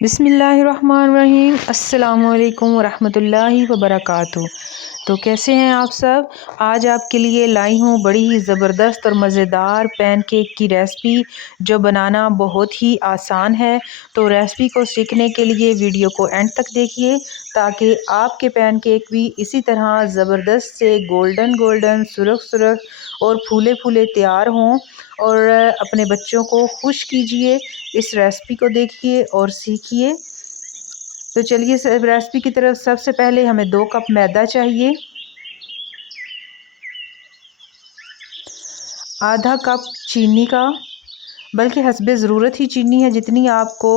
बिस्मिल्लाहिर्रहमानिर्रहीम। अस्सलामुअलैकुम वरहमतुल्लाहि वबरकातुहू। तो कैसे हैं आप सब। आज आपके लिए लाई हूँ बड़ी ही ज़बरदस्त और मज़ेदार पैनकेक की रेसिपी, जो बनाना बहुत ही आसान है। तो रेसिपी को सीखने के लिए वीडियो को एंड तक देखिए, ताकि आपके पैनकेक भी इसी तरह ज़बरदस्त से गोल्डन गोल्डन सुरख सुरख और फूले फूले तैयार हों। और अपने बच्चों को खुश कीजिए, इस रेसिपी को देखिए और सीखिए। तो चलिए रेसिपी की तरफ। सबसे पहले हमें 2 कप मैदा चाहिए, आधा कप चीनी का, बल्कि हस्बे ज़रूरत ही चीनी है। जितनी आपको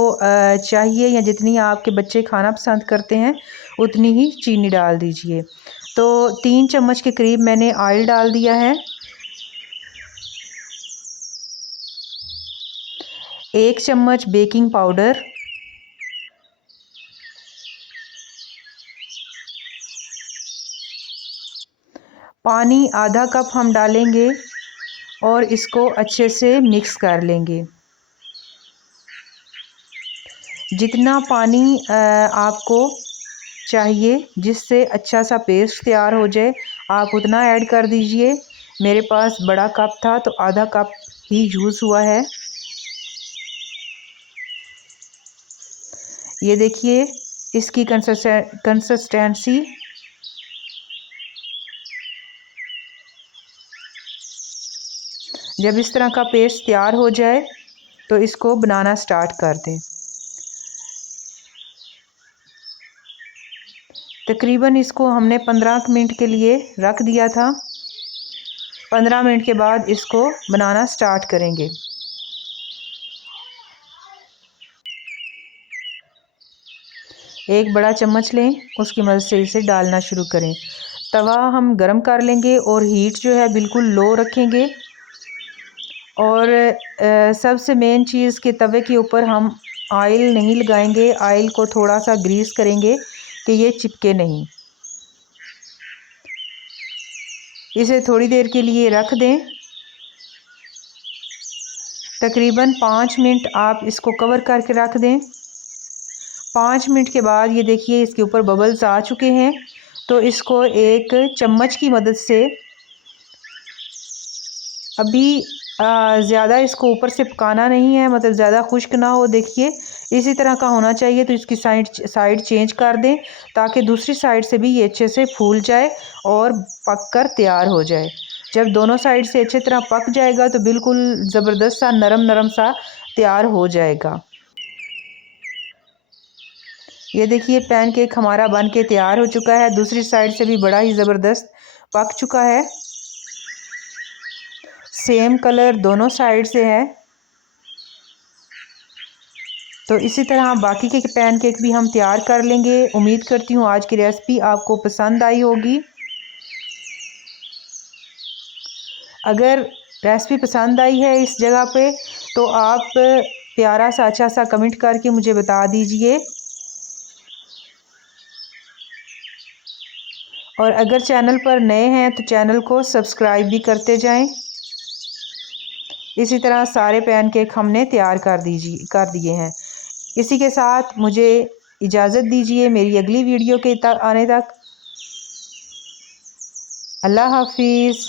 चाहिए या जितनी आपके बच्चे खाना पसंद करते हैं उतनी ही चीनी डाल दीजिए। तो 3 चम्मच के करीब मैंने ऑयल डाल दिया है। 1 चम्मच बेकिंग पाउडर, पानी आधा कप हम डालेंगे और इसको अच्छे से मिक्स कर लेंगे। जितना पानी आपको चाहिए, जिससे अच्छा सा पेस्ट तैयार हो जाए, आप उतना ऐड कर दीजिए। मेरे पास बड़ा कप था तो आधा कप ही यूज़ हुआ है। ये देखिए इसकी कंसिस्टेंसी। जब इस तरह का पेस्ट तैयार हो जाए तो इसको बनाना स्टार्ट कर दें। तकरीबन इसको हमने 15 मिनट के लिए रख दिया था। 15 मिनट के बाद इसको बनाना स्टार्ट करेंगे। एक बड़ा चम्मच लें, उसकी मदद से इसे डालना शुरू करें। तवा हम गरम कर लेंगे और हीट जो है बिल्कुल लो रखेंगे। और सबसे मेन चीज़ कि तवे के ऊपर हम ऑयल नहीं लगाएंगे, ऑयल को थोड़ा सा ग्रीस करेंगे कि ये चिपके नहीं। इसे थोड़ी देर के लिए रख दें। तकरीबन 5 मिनट आप इसको कवर करके रख दें। 5 मिनट के बाद ये देखिए इसके ऊपर बबल्स आ चुके हैं। तो इसको एक चम्मच की मदद से अभी ज़्यादा इसको ऊपर से पकाना नहीं है, मतलब ज़्यादा खुश्क ना हो। देखिए इसी तरह का होना चाहिए। तो इसकी साइड चेंज कर दें, ताकि दूसरी साइड से भी ये अच्छे से फूल जाए और पक कर तैयार हो जाए। जब दोनों साइड से अच्छी तरह पक जाएगा तो बिल्कुल ज़बरदस्त सा नरम नरम सा तैयार हो जाएगा। ये देखिए पैनकेक हमारा बन के तैयार हो चुका है। दूसरी साइड से भी बड़ा ही ज़बरदस्त पक चुका है। सेम कलर दोनों साइड से है। तो इसी तरह बाकी के पैनकेक भी हम तैयार कर लेंगे। उम्मीद करती हूँ आज की रेसिपी आपको पसंद आई होगी। अगर रेसिपी पसंद आई है इस जगह पे, तो आप प्यारा सा अच्छा सा कमेंट करके मुझे बता दीजिए। और अगर चैनल पर नए हैं तो चैनल को सब्सक्राइब भी करते जाएं। इसी तरह सारे पैनकेक हमने तैयार कर दिए हैं। इसी के साथ मुझे इजाज़त दीजिए मेरी अगली वीडियो के आने तक। अल्लाह हाफिज़।